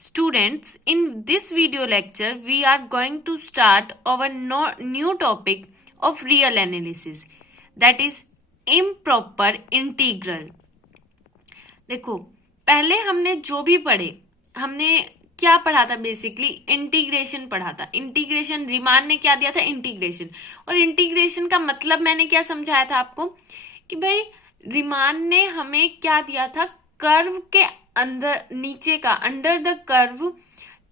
Students, in this video lecture, we are going to start our new topic of real analysis, that is improper integral. देखो, पहले हमने जो भी पढ़े, हमने क्या पढ़ा था? बेसिकली इंटीग्रेशन पढ़ा था. इंटीग्रेशन, रीमान ने क्या दिया था? इंटीग्रेशन. और इंटीग्रेशन का मतलब मैंने क्या समझाया था आपको कि भाई रीमान ने हमें क्या दिया था? कर्व के अंदर, नीचे का, अंडर द कर्व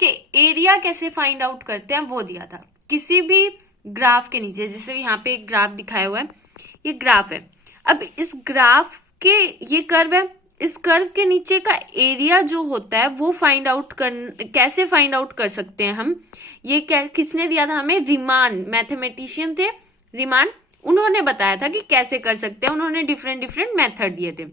के एरिया कैसे फाइंड आउट करते हैं वो दिया था. किसी भी ग्राफ के नीचे, जैसे यहाँ पे एक ग्राफ दिखाया हुआ है, ये ग्राफ है. अब इस ग्राफ के, ये कर्व है, इस कर्व के नीचे का एरिया जो होता है वो फाइंड आउट कैसे फाइंड आउट कर सकते हैं हम? ये किसने दिया था हमें? रीमान, मैथमेटिशियन थे रीमान. उन्होंने बताया था कि कैसे कर सकते हैं. उन्होंने डिफरेंट मेथड दिए थे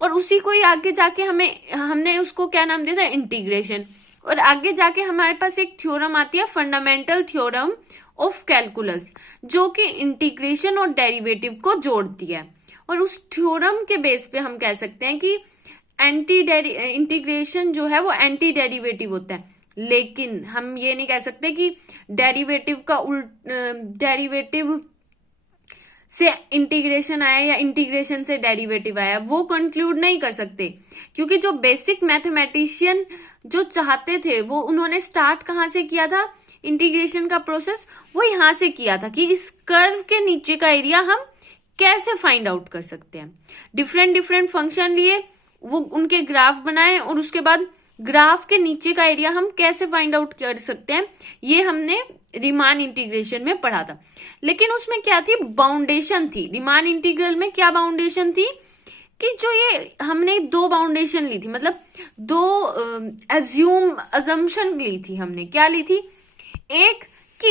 और उसी को ही आगे जाके हमने उसको क्या नाम दिया था? इंटीग्रेशन. और आगे जाके हमारे पास एक थ्योरम आती है, फंडामेंटल थ्योरम ऑफ कैलकुलस, जो कि इंटीग्रेशन और डेरिवेटिव को जोड़ती है. और उस थ्योरम के बेस पे हम कह सकते हैं कि इंटीग्रेशन जो है वो एंटी डेरिवेटिव होता है. लेकिन हम ये नहीं कह सकते कि डेरिवेटिव से इंटीग्रेशन आया या इंटीग्रेशन से डेरिवेटिव आया. वो कंक्लूड नहीं कर सकते, क्योंकि जो बेसिक मैथमेटिशियन जो चाहते थे वो उन्होंने स्टार्ट कहाँ से किया था? इंटीग्रेशन का प्रोसेस वो यहां से किया था कि इस कर्व के नीचे का एरिया हम कैसे फाइंड आउट कर सकते हैं. डिफरेंट फंक्शन लिए, वो उनके ग्राफ बनाए और उसके बाद ग्राफ के नीचे का एरिया हम कैसे फाइंड आउट कर सकते हैं, ये हमने रीमान इंटीग्रेशन में पढ़ा था. लेकिन उसमें क्या थी? बाउंडेशन थी. रीमान इंटीग्रल में क्या बाउंडेशन थी? कि जो ये हमने दो बाउंडेशन ली थी, मतलब दो अजम्पशन ली थी. हमने क्या ली थी? एक कि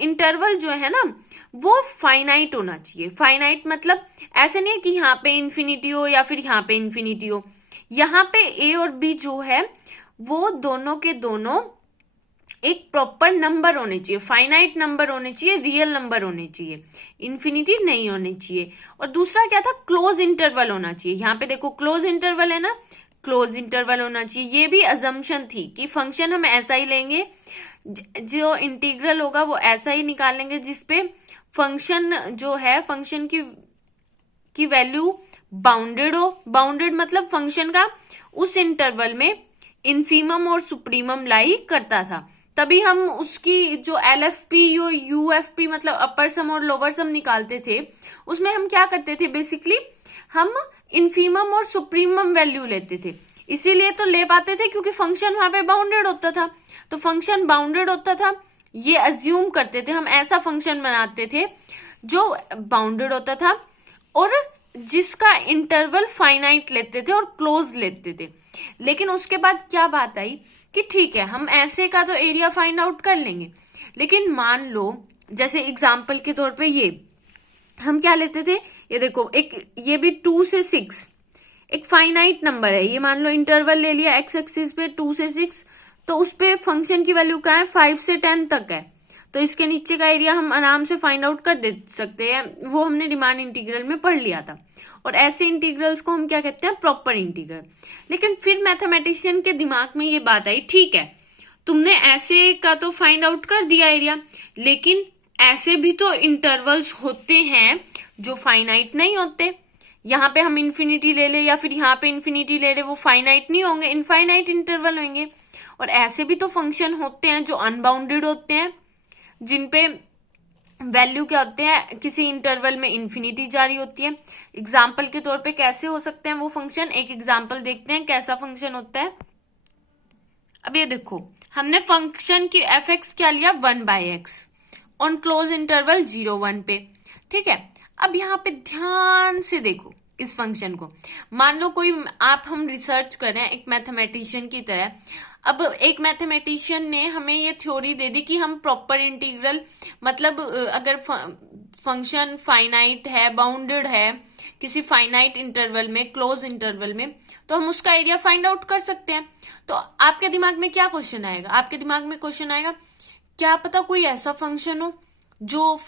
इंटरवल जो है ना वो फाइनाइट होना चाहिए. फाइनाइट मतलब ऐसे नहीं है कि यहाँ पे इन्फिनिटी हो या फिर यहाँ पे इन्फिनिटी हो. यहाँ पे ए और बी जो है वो दोनों के दोनों एक प्रॉपर नंबर होने चाहिए, फाइनाइट नंबर होने चाहिए, रियल नंबर होने चाहिए, इन्फिनिटी नहीं होने चाहिए. और दूसरा क्या था? क्लोज इंटरवल होना चाहिए. यहाँ पे देखो क्लोज इंटरवल है ना, क्लोज इंटरवल होना चाहिए. ये भी अजम्पशन थी कि फंक्शन हम ऐसा ही लेंगे, जो इंटीग्रल होगा वो ऐसा ही निकालेंगे जिसपे फंक्शन जो है, फंक्शन की वैल्यू बाउंडेड हो. बाउंडेड मतलब फंक्शन का उस इंटरवल में इन्फीमम और सुप्रीमम लाई करता था. तभी हम उसकी जो LFP या UFP मतलब अपर सम और लोअर सम निकालते थे, उसमें हम क्या करते थे? बेसिकली हम इन्फीमम और सुप्रीमम वैल्यू लेते थे. इसीलिए तो ले पाते थे क्योंकि फंक्शन वहां पे बाउंडेड होता था. तो फंक्शन बाउंडेड होता था, ये अज्यूम करते थे हम, ऐसा फंक्शन बनाते थे जो बाउंडेड होता था और जिसका इंटरवल फाइनाइट लेते थे और क्लोज लेते थे. लेकिन उसके बाद क्या बात आई कि ठीक है, हम ऐसे का तो एरिया फाइंड आउट कर लेंगे, लेकिन मान लो जैसे एग्जांपल के तौर पे ये हम क्या लेते थे? ये देखो, एक ये भी 2 से 6 एक फाइनाइट नंबर है. ये मान लो इंटरवल ले लिया एक्स एक्सिस पे 2 से 6, तो उस पे फंक्शन की वैल्यू क्या है? 5 से 10 तक है. तो इसके नीचे का एरिया हम आराम से फाइंड आउट कर दे सकते हैं. वो हमने रीमान इंटीग्रल में पढ़ लिया था. और ऐसे इंटीग्रल्स को हम क्या कहते हैं? Proper integral. लेकिन फिर मैथमेटिशियन के दिमाग में ये बात आई, ठीक है तुमने ऐसे का तो फाइंड आउट कर दिया एरिया, लेकिन ऐसे भी तो इंटरवल्स होते हैं जो फाइनाइट नहीं होते. यहाँ पे हम इन्फिनिटी ले ले या फिर यहाँ पे इन्फिनिटी ले ले, वो फाइनाइट नहीं होंगे, इनफाइनाइट इंटरवल होंगे. और ऐसे भी तो फंक्शन होते हैं जो अनबाउंडेड होते हैं, जिनपे वैल्यू क्या होते हैं? किसी इंटरवल में इन्फिनिटी जारी होती है. एग्जाम्पल के तौर पे कैसे हो सकते हैं वो फंक्शन? एक एग्जाम्पल देखते हैं कैसा फंक्शन होता है. अब ये देखो, हमने फंक्शन की fx क्या लिया? 1/x ऑन क्लोज इंटरवल 0 1 पे. ठीक है, अब यहाँ पे ध्यान से देखो इस फंक्शन को. मान लो कोई हम रिसर्च कर रहे हैं एक मैथमेटिशियन की तरह. अब एक मैथमेटिशियन ने हमें ये थ्योरी दे दी कि हम प्रॉपर इंटीग्रल, मतलब अगर फंक्शन फाइनाइट है, बाउंडेड है किसी फाइनाइट इंटरवल में, क्लोज इंटरवल में, तो हम उसका एरिया फाइंड आउट कर सकते हैं. तो आपके दिमाग में क्या क्वेश्चन आएगा? आपके दिमाग में क्वेश्चन आएगा, क्या पता कोई ऐसा फंक्शन हो जो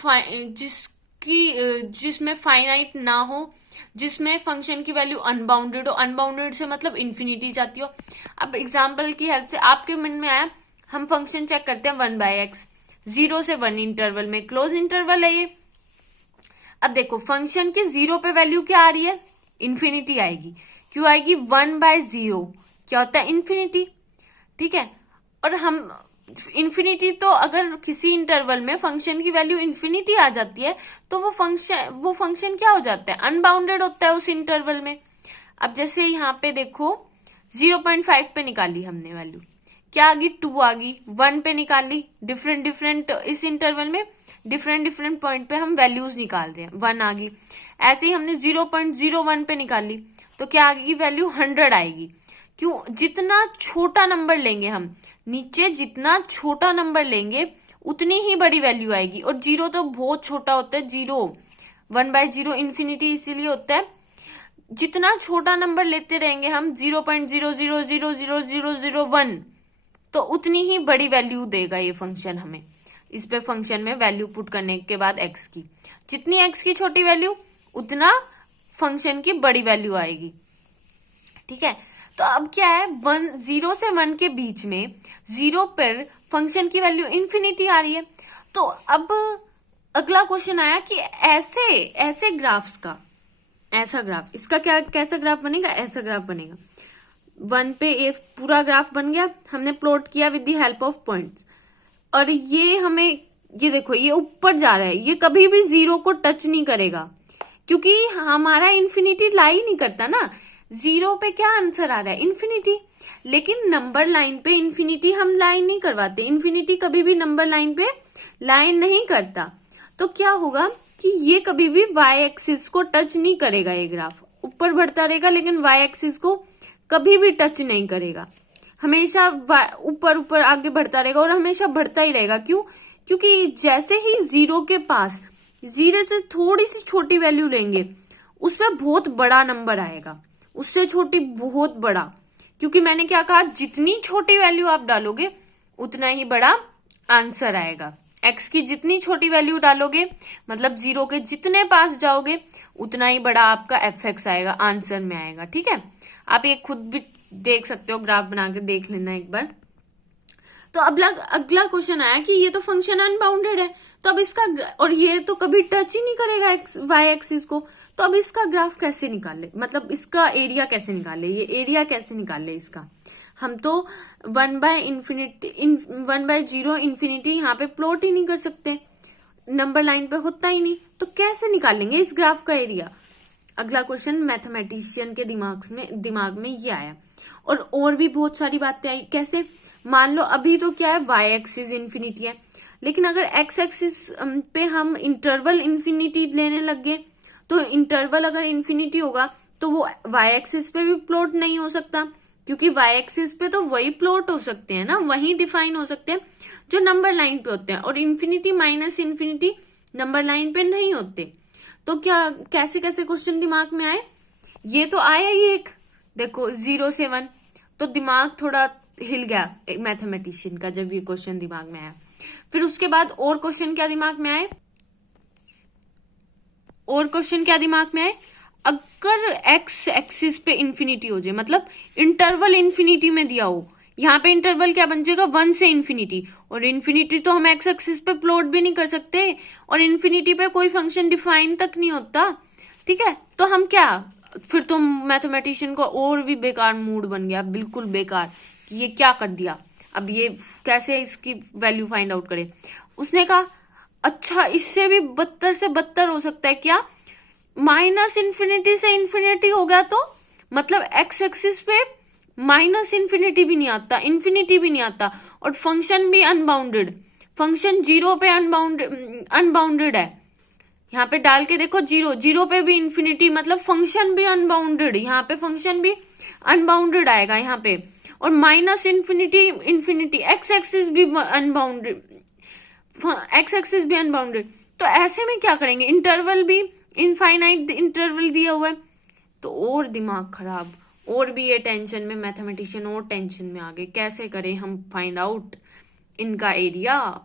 जिसमें फाइनाइट ना हो, जिसमें फंक्शन की वैल्यू अनबाउंडेड हो, अनबाउंडेड से मतलब इन्फिनिटी जाती हो। अब एग्जाम्पल की हेल्प से आपके मन में आया, हम फंक्शन चेक करते हैं 1/x, 0 से 1 इंटरवल में, क्लोज इंटरवल है ये। अब देखो फंक्शन की 0 पे वैल्यू क्या आ रही है, इन्फिनिटी आएगी। क्यों आएगी, 1/0 क्या होता है, इन्फिनिटी। ठीक है, और हम इन्फिनिटी, तो अगर किसी इंटरवल में फंक्शन की वैल्यू इन्फिनिटी आ जाती है तो वो फंक्शन क्या हो जाता है, अनबाउंडेड होता है उस इंटरवल में। अब जैसे यहाँ पे देखो 0.5 पे निकाली हमने वैल्यू, क्या आ गई, 2 आ गई। 1 पे निकाली, डिफरेंट इस इंटरवल में डिफरेंट पॉइंट पे हम वैल्यूज निकाल रहे हैं, 1 आ गई। ऐसे ही हमने 0.01 पे निकाली तो क्या आएगी वैल्यू, 100 आएगी। क्यों, जितना छोटा नंबर लेंगे हम, नीचे जितना छोटा नंबर लेंगे उतनी ही बड़ी वैल्यू आएगी। और 0 तो बहुत छोटा होता है, 1/0 इन्फिनिटी इसीलिए होता है। जितना छोटा नंबर लेते रहेंगे हम 0.0000001 तो उतनी ही बड़ी वैल्यू देगा ये फंक्शन हमें। इस पे फंक्शन में वैल्यू पुट करने के बाद x की, जितनी x की छोटी वैल्यू उतना फंक्शन की बड़ी वैल्यू आएगी। ठीक है, तो अब क्या है, 0 से 1 के बीच में 0 पर फंक्शन की वैल्यू इन्फिनिटी आ रही है। तो अब अगला क्वेश्चन आया कि ऐसे ग्राफ्स का, ऐसा ग्राफ, इसका क्या कैसा ग्राफ बनेगा, ऐसा ग्राफ बनेगा। 1 पे एक पूरा ग्राफ बन गया, हमने प्लॉट किया with the help of points, और ये हमें, ये देखो ये ऊपर जा रहा है, ये कभी भी 0 को टच नहीं करेगा क्योंकि हमारा इन्फिनिटी लाई नहीं करता ना। 0 पे क्या आंसर आ रहा है, इन्फिनिटी। लेकिन नंबर लाइन पे इन्फिनिटी हम लाइन नहीं करवाते, इन्फिनिटी कभी भी नंबर लाइन पे लाइन नहीं करता। तो क्या होगा कि ये कभी भी y एक्सिस को टच नहीं करेगा, ये ग्राफ ऊपर बढ़ता रहेगा लेकिन y एक्सिस को कभी भी टच नहीं करेगा, हमेशा ऊपर आगे बढ़ता रहेगा और हमेशा बढ़ता ही रहेगा। क्यों, क्योंकि जैसे ही 0 के पास 0 से थोड़ी सी छोटी वैल्यू लेंगे उस पर बहुत बड़ा नंबर आएगा, उससे छोटी बहुत बड़ा। क्योंकि मैंने क्या कहा, जितनी छोटी वैल्यू आप डालोगे उतना ही बड़ा आंसर आएगा। x की जितनी छोटी वैल्यू डालोगे मतलब 0 के जितने पास जाओगे उतना ही बड़ा आपका fx आएगा, आंसर में आएगा। ठीक है, आप ये खुद भी देख सकते हो, ग्राफ बना के देख लेना एक बार। तो अब अगला क्वेश्चन आया कि ये तो फंक्शन अनबाउंडेड है, तो अब इसका, और ये तो कभी टच ही नहीं करेगा y एक्सिस को, तो अब इसका ग्राफ कैसे निकाले, मतलब इसका एरिया कैसे निकाले, ये एरिया कैसे निकाले इसका। हम तो 1/0 इन्फिनिटी यहाँ पे प्लॉट ही नहीं कर सकते, नंबर लाइन पे होता ही नहीं, तो कैसे निकालेंगे इस ग्राफ का एरिया। अगला क्वेश्चन मैथमेटिशियन के दिमाग में ये आया, और भी बहुत सारी बातें आई। कैसे, मान लो अभी तो क्या है, y एक्सिस इन्फिनिटी है, लेकिन अगर x एक्सिस पे हम इंटरवल इन्फिनिटी लेने लग गए तो इंटरवल अगर इन्फिनिटी होगा तो वो y एक्सिस पे भी प्लॉट नहीं हो सकता, क्योंकि y एक्सिस पे तो वही प्लॉट हो सकते हैं ना, वही डिफाइन हो सकते हैं जो नंबर लाइन पे होते हैं, और infinity minus infinity number line पे नहीं होते। तो क्या कैसे कैसे क्वेश्चन दिमाग में आए, ये तो आया ही एक, देखो 0 से 1, तो दिमाग थोड़ा हिल गया मैथमेटिशियन का जब ये क्वेश्चन दिमाग में आया। फिर उसके बाद और क्वेश्चन क्या दिमाग में आए, अगर x एक्सिस पे इन्फिनिटी हो जाए, मतलब इंटरवल इन्फिनिटी में दिया हो, यहाँ पे इंटरवल क्या बन जाएगा, 1 से इन्फिनिटी, और इन्फिनिटी तो हम x एक्सिस पे प्लॉट भी नहीं कर सकते, और इन्फिनिटी पे कोई फंक्शन डिफाइन तक नहीं होता। ठीक है, तो हम क्या, फिर तो मैथमेटिशियन का और भी बेकार मूड बन गया, बिल्कुल बेकार, कि ये क्या कर दिया, अब ये कैसे इसकी वैल्यू फाइंड आउट करे। उसने कहा अच्छा इससे भी बदतर से बदतर हो सकता है, क्या, माइनस इन्फिनिटी से इन्फिनिटी हो गया तो मतलब x एक्सिस पे माइनस इन्फिनिटी भी नहीं आता, इन्फिनिटी भी नहीं आता, और फंक्शन भी अनबाउंडेड, फंक्शन 0 पे अनबाउंडेड है। यहाँ पे डाल के देखो 0 पे भी इन्फिनिटी, मतलब फंक्शन भी अनबाउंडेड, यहाँ पे फंक्शन भी अनबाउंडेड आएगा यहाँ पे, और माइनस इन्फिनिटी x एक्सिस भी अनबाउंडेड, तो ऐसे में क्या करेंगे, इंटरवल भी इनफाइनाइट इंटरवल दिया हुआ है, तो और दिमाग खराब, और भी ये टेंशन में, मैथमेटिशियन और टेंशन में आ गए, कैसे करें हम फाइंड आउट इनका एरिया।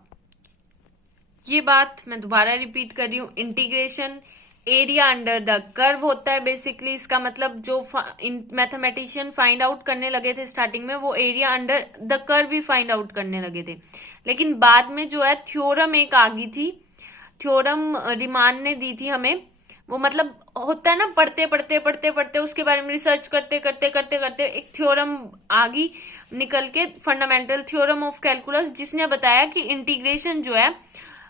ये बात मैं दोबारा रिपीट कर रही हूँ, integration area under the curve होता है बेसिकली। इसका मतलब जो मैथमेटिशियन फाइंड आउट करने लगे थे स्टार्टिंग में, वो area under the curve he find out करने लगे थे। लेकिन बाद में जो है थ्योरम एक आ गई थी, थ्योरम रीमान ने दी थी हमें। वो मतलब होता है ना, पढ़ते पढ़ते पढ़ते पढ़ते उसके बारे में रिसर्च करते करते करते करते एक थ्योरम आ गई निकल के, फंडामेंटल थ्योरम ऑफ कैलकुलस, जिसने बताया कि इंटीग्रेशन जो है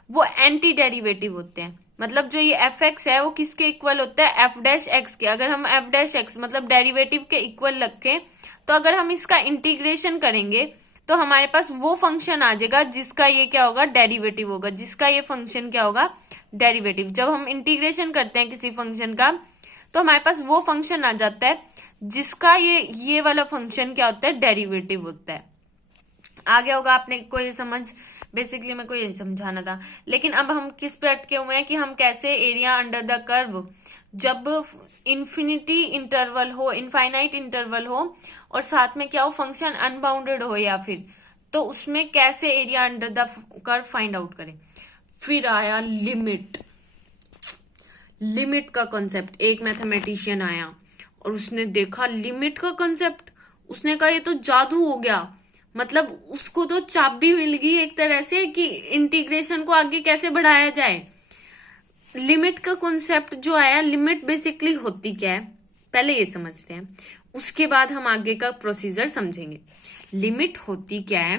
वो एंटी डेरिवेटिव होते हैं। मतलब जो ये एफ एक्स है वो किसके इक्वल होता है, एफ डैश एक्स के। अगर हम एफ डैश एक्स मतलब डेरिवेटिव के इक्वल रखें, तो अगर हम इसका इंटीग्रेशन करेंगे तो हमारे पास वो फंक्शन आ जाएगा जिसका ये क्या होगा, डेरिवेटिव होगा, जिसका ये फंक्शन क्या होगा, डेरिवेटिव। जब हम इंटीग्रेशन करते हैं किसी फंक्शन का, तो हमारे पास वो फंक्शन आ जाता है जिसका ये वाला फंक्शन क्या होता है, डेरिवेटिव होता है। आ गया होगा आपने को ये समझ। बेसिकली मेरे को ये समझाना था। लेकिन अब हम किस पे अटके हुए हैं कि हम कैसे एरिया अंडर द कर्व, जब इन्फिनिटी इंटरवल हो, इनफाइनाइट इंटरवल हो, और साथ में क्या हो, फंक्शन अनबाउंडेड हो या फिर, तो उसमें कैसे area under the curve find out करें। फिर आया लिमिट। लिमिट का कॉन्सेप्ट, एक मैथमेटिशियन आया और उसने देखा लिमिट का कॉन्सेप्ट, उसने कहा ये तो जादू हो गया। मतलब उसको तो चाबी मिल गई एक तरह से कि इंटीग्रेशन को आगे कैसे बढ़ाया जाए। लिमिट का कॉन्सेप्ट जो आया, लिमिट बेसिकली होती क्या है पहले ये समझते हैं, उसके बाद हम आगे का प्रोसीजर समझेंगे। लिमिट होती क्या है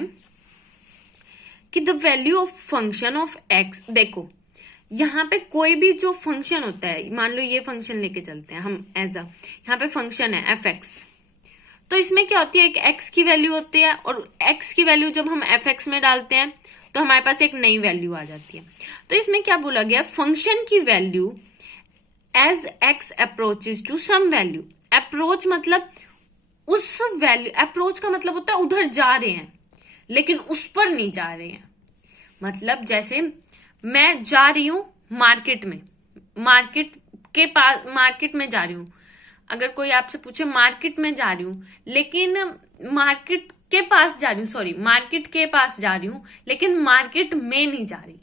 कि the value of function of x. देखो यहाँ पे कोई भी जो फंक्शन होता है, मान लो ये फंक्शन लेके चलते हैं हम एज अ, यहाँ पे फंक्शन है एफ एक्स, तो इसमें क्या होती है, एक एक्स की वैल्यू होती है, और एक्स की वैल्यू जब हम एफ एक्स में डालते हैं तो हमारे पास एक नई वैल्यू आ जाती है। तो इसमें क्या बोला गया, फंक्शन की value as x approaches to some value. Approach मतलब उस वैल्यू, अप्रोच का मतलब होता है उधर जा रहे हैं लेकिन उस पर नहीं जा रहे हैं। मतलब जैसे मैं जा रही हूं मार्केट में, मार्केट के पास, मार्केट में जा रही हूं। अगर कोई आपसे पूछे मार्केट में जा रही हूं, लेकिन मार्केट के पास जा रही हूं, सॉरी मार्केट के पास जा रही हूं लेकिन मार्केट में नहीं जा रही,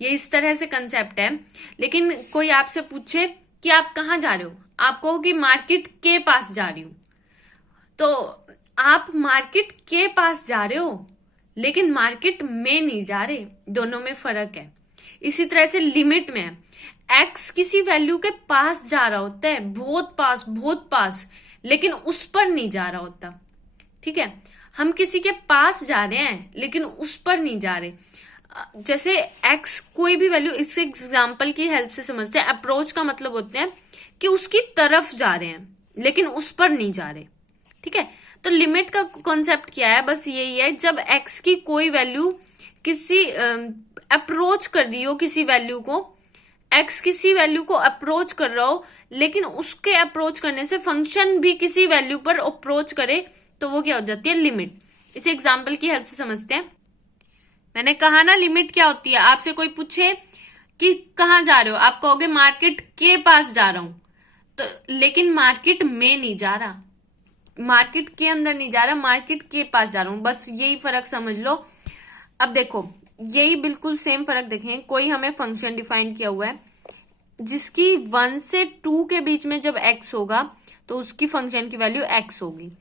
ये इस तरह से कंसेप्ट है। लेकिन कोई आपसे पूछे कि आप कहाँ जा रहे हो, आप कहो कि मार्केट के पास जा रही हूं, तो आप मार्केट के पास जा रहे हो लेकिन मार्केट में नहीं जा रहे, दोनों में फर्क है। इसी तरह से लिमिट में है, एक्स किसी वैल्यू के पास जा रहा होता है, बहुत पास, लेकिन उस पर नहीं जा रहा होता। ठीक है, हम किसी के पास जा रहे हैं लेकिन उस पर नहीं जा रहे। जैसे एक्स कोई भी वैल्यू, इस एग्जांपल की हेल्प से समझते हैं। अप्रोच का मतलब होते हैं कि उसकी तरफ जा रहे हैं लेकिन उस पर नहीं जा रहे। ठीक है, तो लिमिट का कॉन्सेप्ट क्या है, बस यही है, जब एक्स की कोई वैल्यू किसी अप्रोच कर रही हो किसी वैल्यू को, एक्स किसी वैल्यू को अप्रोच कर रहा हो लेकिन उसके अप्रोच करने से फंक्शन भी किसी वैल्यू पर अप्रोच करे, तो वो क्या हो जाती है, लिमिट। इसे एग्जांपल की हेल्प से समझते हैं। मैंने कहा ना लिमिट क्या होती है। आपसे कोई पूछे कि कहाँ जा रहे हो, आप कहोगे मार्केट के पास जा रहा हूं, तो लेकिन मार्केट में नहीं जा रहा, मार्केट के अंदर नहीं जा रहा, मार्केट के पास जा रहा हूं, बस यही फर्क समझ लो। अब देखो यही बिल्कुल सेम फर्क देखें, कोई हमें फंक्शन डिफाइन किया हुआ है जिसकी 1 से 2 के बीच में जब x होगा तो उसकी फंक्शन की वैल्यू x होगी।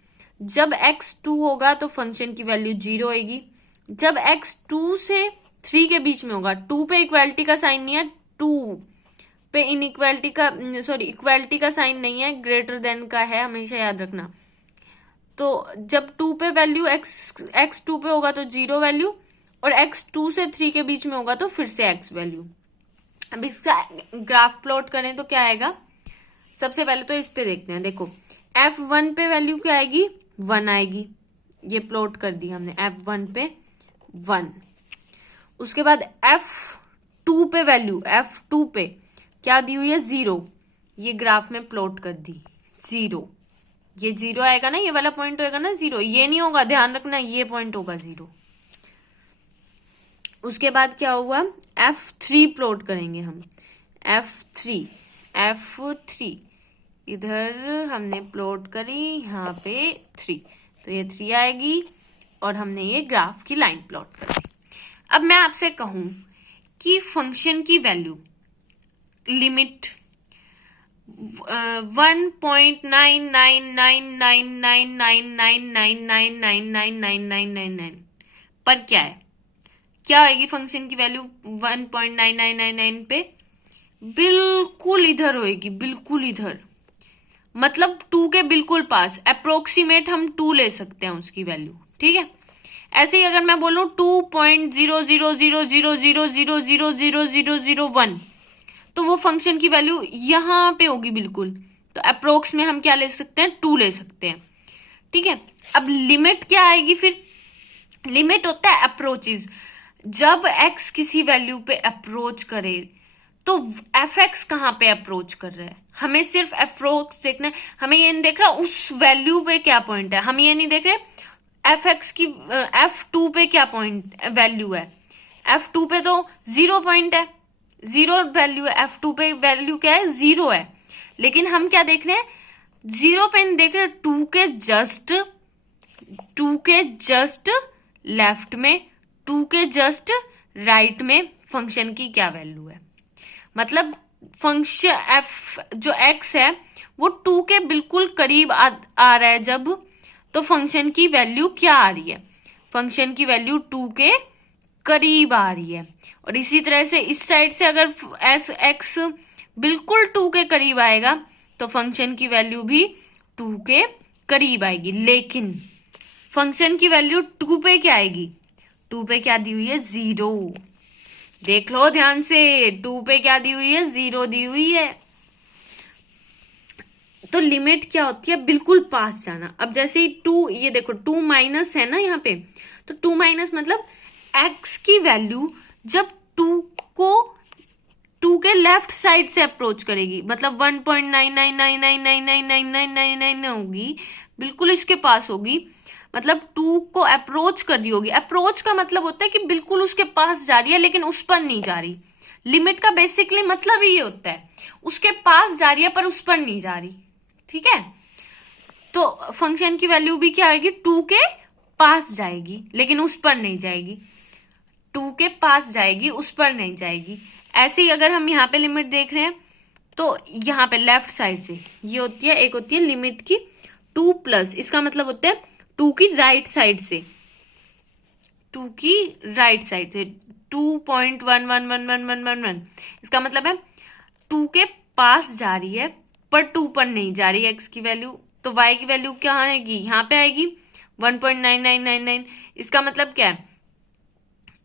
जब x 2 होगा तो फंक्शन की वैल्यू 0 होगी। जब x 2 से 3 के बीच में होगा, 2 पे इक्वालिटी का साइन नहीं है, 2 पे इनइक्वालिटी का, सॉरी इक्वालिटी का साइन नहीं है, ग्रेटर देन का है, हमेशा याद रखना। तो जब 2 पे वैल्यू x 2 पे होगा तो 0 वैल्यू, और x 2 से 3 के बीच में होगा तो फिर से x वैल्यू। अब इसका ग्राफ प्लॉट करें तो क्या आएगा, सबसे पहले तो इस पे देखते हैं। देखो f1 पे वैल्यू क्या आएगी, 1 आएगी, ये प्लॉट कर दी हमने, f1 पे 1। उसके बाद f2 पे वैल्यू, f2 पे क्या दी हुई है, 0, ये ग्राफ में प्लॉट कर दी 0, ये 0 आएगा ना, ये वाला पॉइंट होगा ना 0, ये नहीं होगा, ध्यान रखना, ये पॉइंट होगा 0। उसके बाद क्या हुआ, f3 प्लॉट करेंगे हम, f3 इधर हमने प्लॉट करी, यहाँ पे 3, तो ये 3 आएगी और हमने ये ग्राफ की लाइन प्लॉट कर दी। अब मैं आपसे कहूं कि फंक्शन की वैल्यू लिमिट 1.99999999999999 पर क्या है, क्या आएगी फंक्शन की वैल्यू 1.9999 पे? बिल्कुल इधर होएगी, बिल्कुल इधर, मतलब 2 के बिल्कुल पास, अप्रोक्सीमेट हम 2 ले सकते हैं उसकी वैल्यू, ठीक है। ऐसे ही अगर मैं बोलूं 2.0000000000001 तो वो फंक्शन की वैल्यू यहां पे होगी बिल्कुल, तो अप्रोक्स में हम क्या ले सकते हैं, 2 ले सकते हैं, ठीक है। अब लिमिट क्या आएगी फिर? लिमिट होता है अप्रोचेज, जब x किसी वैल्यू पे अप्रोच करे तो एफ एक्स कहाँ पे अप्रोच कर रहा है, हमें सिर्फ अप्रोच देखना है, हमें ये नहीं देख रहा उस वैल्यू पे क्या पॉइंट है, हम ये नहीं देख रहे एफ एक्स की F2 पे क्या पॉइंट वैल्यू है, F2 पे तो 0 पॉइंट है, 0 वैल्यू है, F2 पे वैल्यू क्या है, 0 है, लेकिन हम क्या देख रहे हैं, 0 पे नहीं देख रहे, 2 के जस्ट लेफ्ट में, 2 के जस्ट राइट में फंक्शन की क्या वैल्यू है, मतलब फंक्शन एफ जो एक्स है वो 2 के बिल्कुल करीब आ रहा है जब, तो फंक्शन की वैल्यू क्या आ रही है, फंक्शन की वैल्यू 2 के करीब आ रही है। और इसी तरह से इस साइड से अगर एस एक्स बिल्कुल 2 के करीब आएगा तो फंक्शन की वैल्यू भी 2 के करीब आएगी, लेकिन फंक्शन की वैल्यू 2 पे क्या आएगी, 2 पे क्या दी हुई है, 0, देख लो ध्यान से, 2 पे क्या दी हुई है, 0 दी हुई है। तो लिमिट क्या होती है, बिल्कुल पास जाना। अब जैसे ही 2, ये देखो 2 माइनस है ना यहाँ पे, तो 2 माइनस मतलब x की वैल्यू जब 2 के लेफ्ट साइड से अप्रोच करेगी, मतलब 1.9999999999 होगी, बिल्कुल इसके पास होगी, मतलब 2 को अप्रोच कर रही होगी। अप्रोच का मतलब होता है कि बिल्कुल उसके पास जा रही है लेकिन उस पर नहीं जा रही। लिमिट का बेसिकली मतलब ही ये होता है, उसके पास जा रही है पर उस पर नहीं जा रही, ठीक है। तो फंक्शन की वैल्यू भी क्या आएगी, 2 के पास जाएगी लेकिन उस पर नहीं जाएगी, 2 के पास जाएगी उस पर नहीं जाएगी। ऐसे ही अगर हम यहाँ पे लिमिट देख रहे हैं तो यहाँ पे लेफ्ट साइड से ये होती है, एक होती है लिमिट की 2 प्लस, इसका मतलब होता है 2 की राइट साइड से, 2 की राइट साइड से 2.111111, इसका मतलब है 2 के पास जा रही है पर 2 पर नहीं जा रही है x की वैल्यू, तो y की वैल्यू क्या आएगी, यहाँ पे आएगी 1.9999। इसका मतलब क्या है,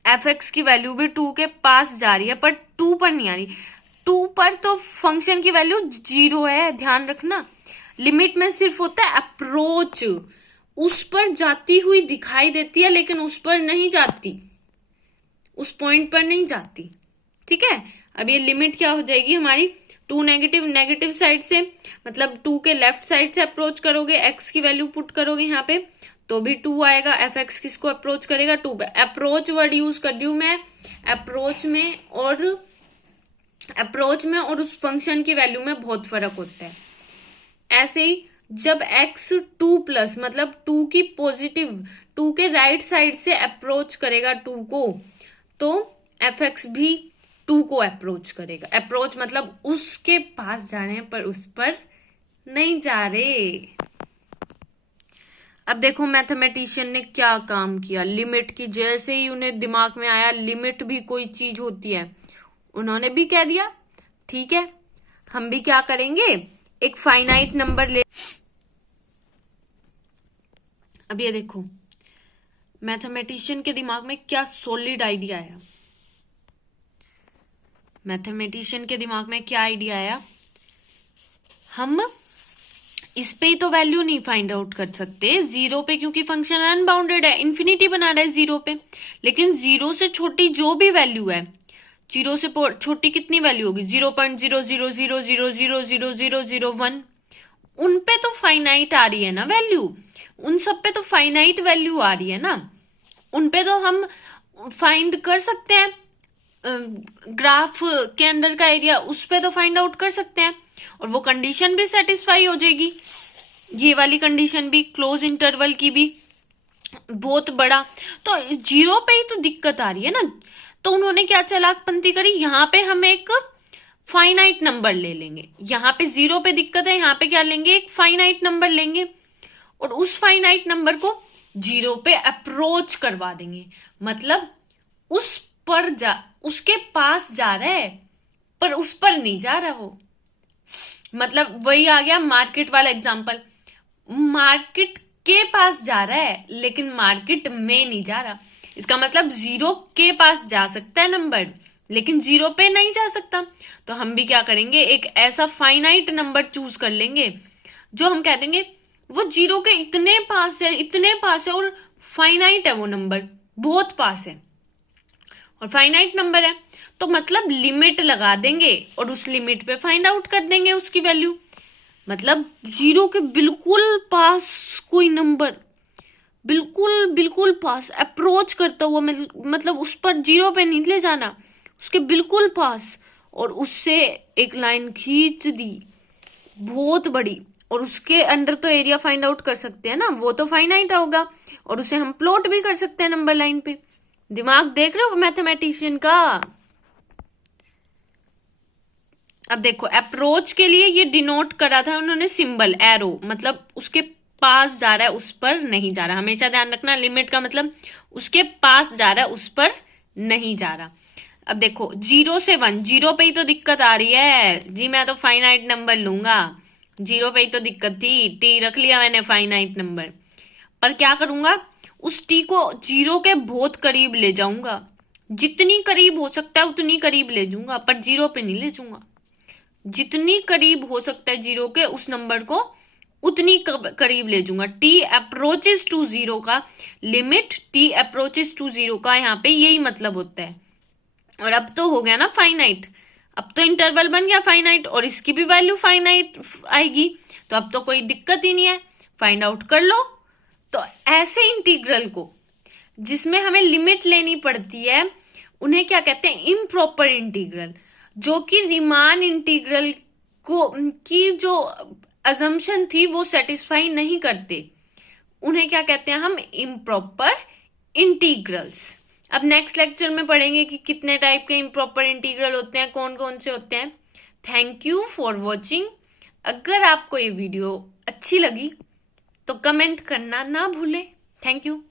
एफ एक्स की वैल्यू भी 2 के पास जा रही है पर 2 पर नहीं आ रही, 2 पर तो फंक्शन की वैल्यू 0 है, ध्यान रखना। लिमिट में सिर्फ होता है अप्रोच, उस पर जाती हुई दिखाई देती है लेकिन उस पर नहीं जाती, उस पॉइंट पर नहीं जाती, ठीक है। अब ये लिमिट क्या हो जाएगी हमारी, 2 नेगेटिव साइड से, मतलब 2 के लेफ्ट साइड से अप्रोच करोगे, x की वैल्यू पुट करोगे यहाँ पे तो भी 2 आएगा, एफ एक्स किसको अप्रोच करेगा, 2 पे। अप्रोच वर्ड यूज कर रही हूं मैं, अप्रोच में और उस फंक्शन की वैल्यू में बहुत फर्क होता है। ऐसे ही जब x 2 प्लस मतलब 2 की पॉजिटिव, 2 के राइट साइड से अप्रोच करेगा 2 को, तो एफ एक्स भी 2 को अप्रोच करेगा। अप्रोच मतलब उसके पास जा रहे हैं पर उस पर नहीं जा रहे। अब देखो मैथमेटिशियन ने क्या काम किया, लिमिट की जैसे ही उन्हें दिमाग में आया लिमिट भी कोई चीज होती है, उन्होंने भी कह दिया ठीक है हम भी क्या करेंगे, एक फाइनाइट नंबर ले। अब ये देखो मैथमेटिशियन के दिमाग में क्या सॉलिड आइडिया आया, मैथमेटिशियन के दिमाग में क्या आइडिया आया, हम इस पे ही तो वैल्यू नहीं फाइंड आउट कर सकते 0 पे, क्योंकि फंक्शन अनबाउंडेड है, इन्फिनिटी बना रहा है 0 पे, लेकिन 0 से छोटी जो भी वैल्यू है, 0 से छोटी कितनी वैल्यू होगी, 0.000000001, उन पे तो फाइनाइट आ रही है ना वैल्यू, उन सब पे तो फाइनाइट वैल्यू आ रही है ना, उन पे तो हम फाइंड कर सकते हैं, ग्राफ के अंदर का एरिया उस पे तो फाइंड आउट कर सकते हैं, और वो कंडीशन भी सेटिस्फाई हो जाएगी, ये वाली कंडीशन भी, क्लोज इंटरवल की भी बहुत बड़ा, तो 0 पे ही तो दिक्कत आ रही है ना। तो उन्होंने क्या चालाकपंती करी, यहाँ पे हम एक फाइनाइट नंबर ले लेंगे। यहाँ पे 0 पे दिक्कत है, यहाँ पे क्या लेंगे, एक फाइनाइट नंबर लेंगे और उस फाइनाइट नंबर को 0 पे अप्रोच करवा देंगे। मतलब उस पर उसके पास जा रहा है पर उस पर नहीं जा रहा वो। मतलब वही आ गया मार्केट वाला एग्जांपल, मार्केट के पास जा रहा है लेकिन मार्केट में नहीं जा रहा। इसका मतलब 0 के पास जा सकता है नंबर लेकिन 0 पे नहीं जा सकता। तो हम भी क्या करेंगे, एक ऐसा फाइनाइट नंबर चूज कर लेंगे जो हम कह देंगे वो 0 के इतने पास है और फाइनाइट है, वो नंबर बहुत पास है और फाइनाइट नंबर है। तो मतलब लिमिट लगा देंगे और उस लिमिट पे फाइंड आउट कर देंगे उसकी वैल्यू। मतलब 0 के बिल्कुल पास कोई नंबर, बिल्कुल पास अप्रोच करता हुआ, मतलब उस पर 0 पे नहीं ले जाना, उसके बिल्कुल पास, और उससे एक लाइन खींच दी बहुत बड़ी, और उसके अंदर तो एरिया फाइंड आउट कर सकते हैं ना, वो तो फाइनाइट होगा और उसे हम प्लॉट भी कर सकते हैं नंबर लाइन पे। दिमाग देख रहे हो मैथमेटिशियन का। अब देखो अप्रोच के लिए ये डिनोट करा था उन्होंने सिंबल एरो, मतलब उसके पास जा रहा है उस पर नहीं जा रहा। हमेशा ध्यान रखना, लिमिट का मतलब उसके पास जा रहा है उस पर नहीं जा रहा। अब देखो 0 से 1, 0 पे ही तो दिक्कत आ रही है जी, मैं तो फाइनाइट नंबर लूंगा, 0 पे ही तो दिक्कत थी, टी रख लिया मैंने फाइनाइट नंबर। पर क्या करूंगा, उस टी को 0 के बहुत करीब ले जाऊंगा, जितनी करीब हो सकता है उतनी करीब ले जाऊंगा, पर 0 पे नहीं ले जाऊंगा। जितनी करीब हो सकता है 0 के उस नंबर को उतनी करीब ले जाऊंगा। टी अप्रोचेस टू 0 का लिमिट, टी अप्रोचेस टू 0 का यहाँ पे यही मतलब होता है। और अब तो हो गया ना फाइनाइट, अब तो इंटरवल बन गया फाइनाइट और इसकी भी वैल्यू फाइनाइट आएगी, तो अब तो कोई दिक्कत ही नहीं है, फाइंड आउट कर लो। तो ऐसे इंटीग्रल को जिसमें हमें लिमिट लेनी पड़ती है उन्हें क्या कहते हैं, इम्प्रॉपर इंटीग्रल। जो कि रीमान इंटीग्रल को की जो अजम्पशन थी वो सेटिस्फाई नहीं करते, उन्हें क्या कहते हैं हम, इम्प्रॉपर इंटीग्रल्स। अब नेक्स्ट लेक्चर में पढ़ेंगे कि कितने टाइप के इम्प्रॉपर इंटीग्रल होते हैं, कौन कौन से होते हैं। Thank you for watching. अगर आपको ये वीडियो अच्छी लगी तो कमेंट करना ना भूलें। Thank you.